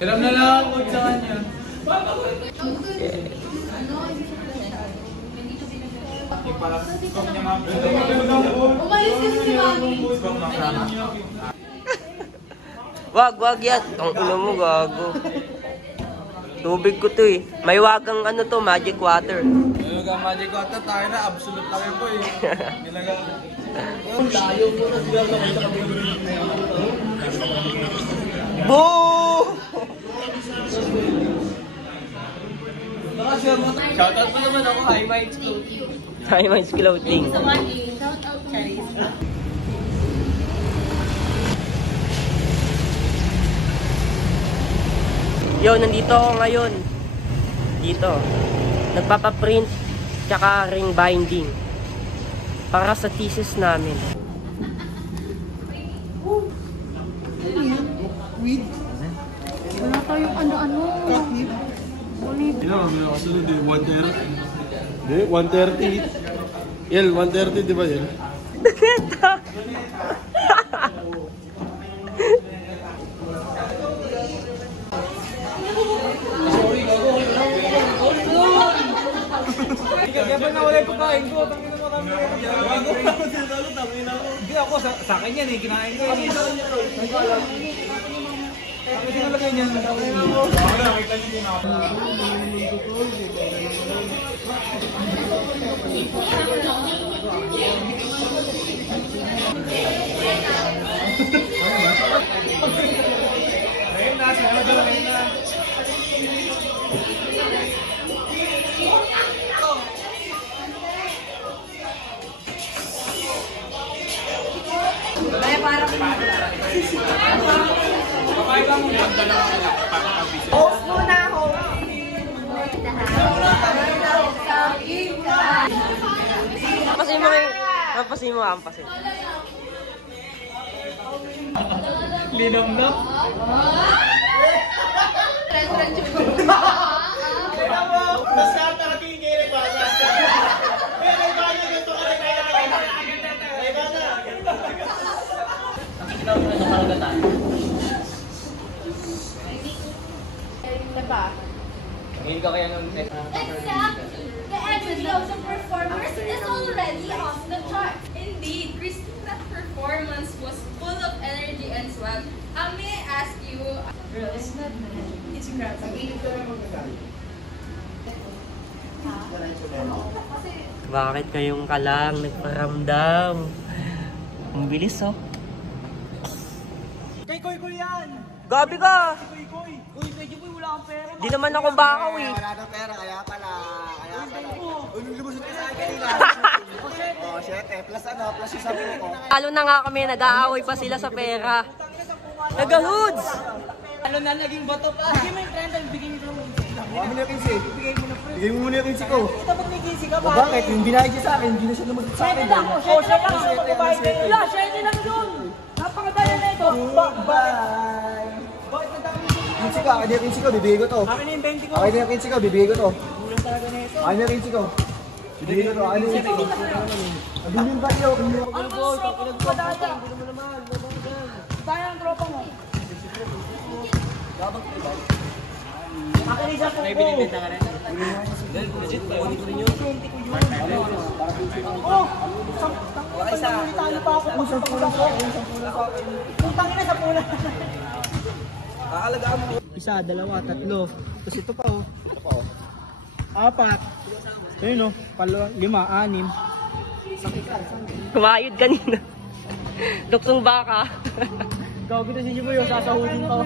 Alam na lang ako sa kanya. Umayos kasi si Mami. Wag yan. Ang ulo mo, gago. Tubig ko to eh. May wagang ano to, magic water. Nilagang magic water, tayo na, absolute lang yun po eh. Nilagang... Layo mo na sila sa Boo! Shoutout pa naman ako, High Minds Clothing. High Minds Clothing. Shoutout, Charis. Yo, nandito ako ngayon. Dito. Nagpapaprint tsaka ring binding. Para sa thesis namin. Weed? Wala tayong ano-ano. Ilan kami nakasunod eh? 130? Hindi, 130. Yel, 130 di ba yun? Kaya ba nawala yung pagkain ko? Tangin naman kami. Hindi ako, sa akin yan eh, kinain ko yan. Kami sinalagay niyan. Nakita niyo din ako. Ayun na, sinalagay na. Off muna ako. Ampasin mo, ampasin. Linamnam. Hindi ka kaya ng Exactly. The energy of the performers is already off the chart. Indeed, Christina's performance was full of energy and swag. May I ask you... Girl, it's not it's crap. Bakit kayong kalang nagparamdam? Ang bilis oh. Kay Koy yan! Gabi ka! Koy! Uy, medyo boy, wala kang pera. Di naman ako bakaw eh. Wala kang pera, kaya pala. Uy, nung lumusot ka sa akin kanina. Oh, shit eh. Plus ano, plus yung sabi ko. Lalo na nga kami, nag-aaway pa sila sa pera. Nag-hoods! Ano na naging bato pa? Bigay mo yung 30, bigay mo yung 30. Bigay mo na yung 15. Bigay mo muna yung 15 ko. Dapat may 15 ka O ba? bakit? Yung binayad niya sa akin, hindi na siya lumusot sa akin. O, siya lang ako magbabayad na yun. Wala, siya lang yun. Napakadala na ito. Bye! Bakit nagdami 15 ka, akin na yung 15 ko, bibigay ko to. Akin na yung 20 ko. Akin na yung 15 ko, bibigay ko to. Kulang talaga na ito. Akin na yung 15 ko. Bibigay ko to, akin na yung 15 ko. Abinin ba kayo? Ano ba ang tropa mo ba dada? Tayo ang tropa mo. Akin isa po ko. May binibenta ka rin? Legit ba? Kunin ko rin yun. 20 ko yun. Oh! Talo pa ako. Isang pula ko. Kung tangin na sa pula. Aalagaan mo. Isa, dalawa, tatlo. Tapos ito pa oh. Ito pa oh. 4. Ayun oh. 5, 6. Kumayod kanina. Duksong baka. Gawin na si Jiboy, sasahudin pa.